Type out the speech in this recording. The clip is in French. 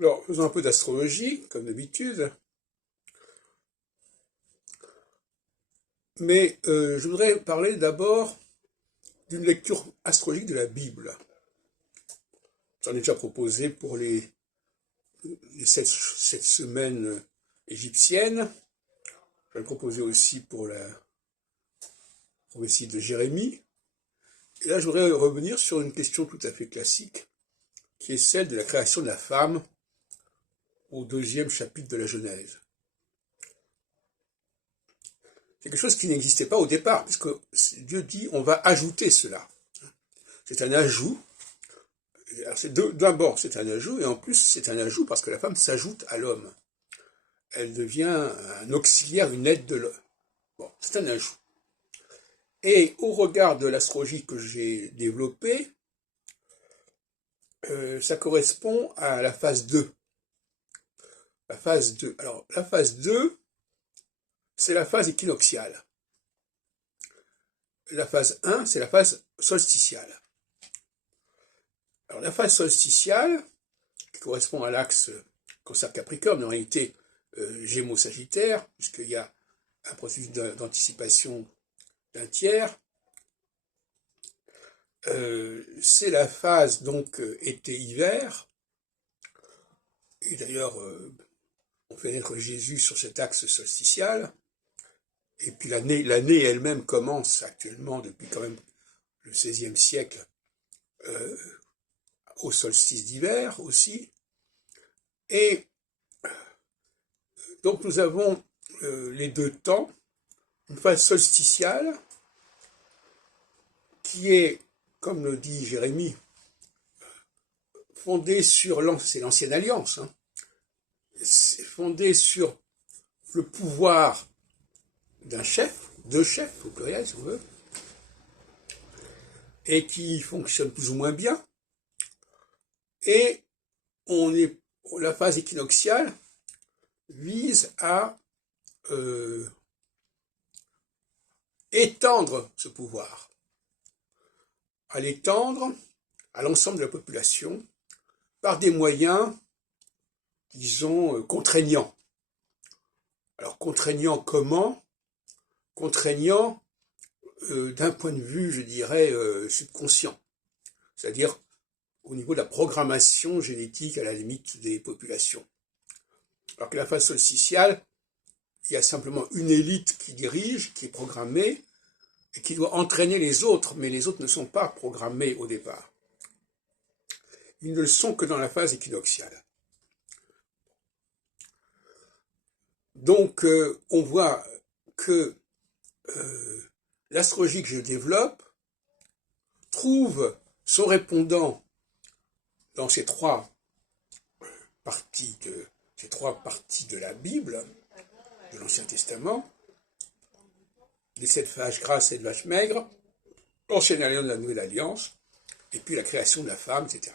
Alors, faisons un peu d'astrologie, comme d'habitude, mais je voudrais parler d'abord d'une lecture astrologique de la Bible. J'en ai déjà proposé pour les sept semaines égyptiennes. J'en ai proposé aussi pour la prophétie de Jérémie. Et là, je voudrais revenir sur une question tout à fait classique, qui est celle de la création de la femme au 2e chapitre de la Genèse. C'est quelque chose qui n'existait pas au départ, puisque Dieu dit on va ajouter cela. C'est un ajout. D'abord, c'est un ajout, et en plus, c'est un ajout parce que la femme s'ajoute à l'homme. Elle devient un auxiliaire, une aide de l'homme. Bon, c'est un ajout. Et au regard de l'astrologie que j'ai développée, ça correspond à la phase 2. La phase 2. Alors, la phase 2, c'est la phase équinoxiale. La phase 1, c'est la phase solsticiale. Alors, la phase solsticiale, qui correspond à l'axe Cancer-Capricorne, en réalité Gémeaux-Sagittaire, puisqu'il y a un processus d'anticipation d'un tiers, c'est la phase donc été-hiver, et d'ailleurs on fait naître Jésus sur cet axe solsticial, et puis l'année elle-même commence actuellement depuis quand même le XVIe siècle au solstice d'hiver aussi, et donc nous avons les deux temps, une phase solsticiale qui est, comme le dit Jérémie, fondée sur c'est l'ancienne alliance, hein, c'est fondée sur le pouvoir d'un chef, deux chefs au pluriel si on veut, et qui fonctionne plus ou moins bien. Et la phase équinoxiale vise à étendre ce pouvoir, à l'étendre à l'ensemble de la population par des moyens, disons, contraignants. Alors, contraignants comment? Contraignants d'un point de vue, je dirais, subconscient, c'est-à-dire au niveau de la programmation génétique à la limite des populations. Alors que la phase solsticiale, il y a simplement une élite qui dirige, qui est programmée, et qui doit entraîner les autres, mais les autres ne sont pas programmés au départ. Ils ne le sont que dans la phase équinoxiale. Donc, on voit que l'astrologie que je développe trouve son répondant dans ces trois parties de la Bible, de l'Ancien Testament, les 7 vaches grasses et 7 vaches maigres, l'Ancienne Alliance de la Nouvelle Alliance, et puis la création de la femme, etc.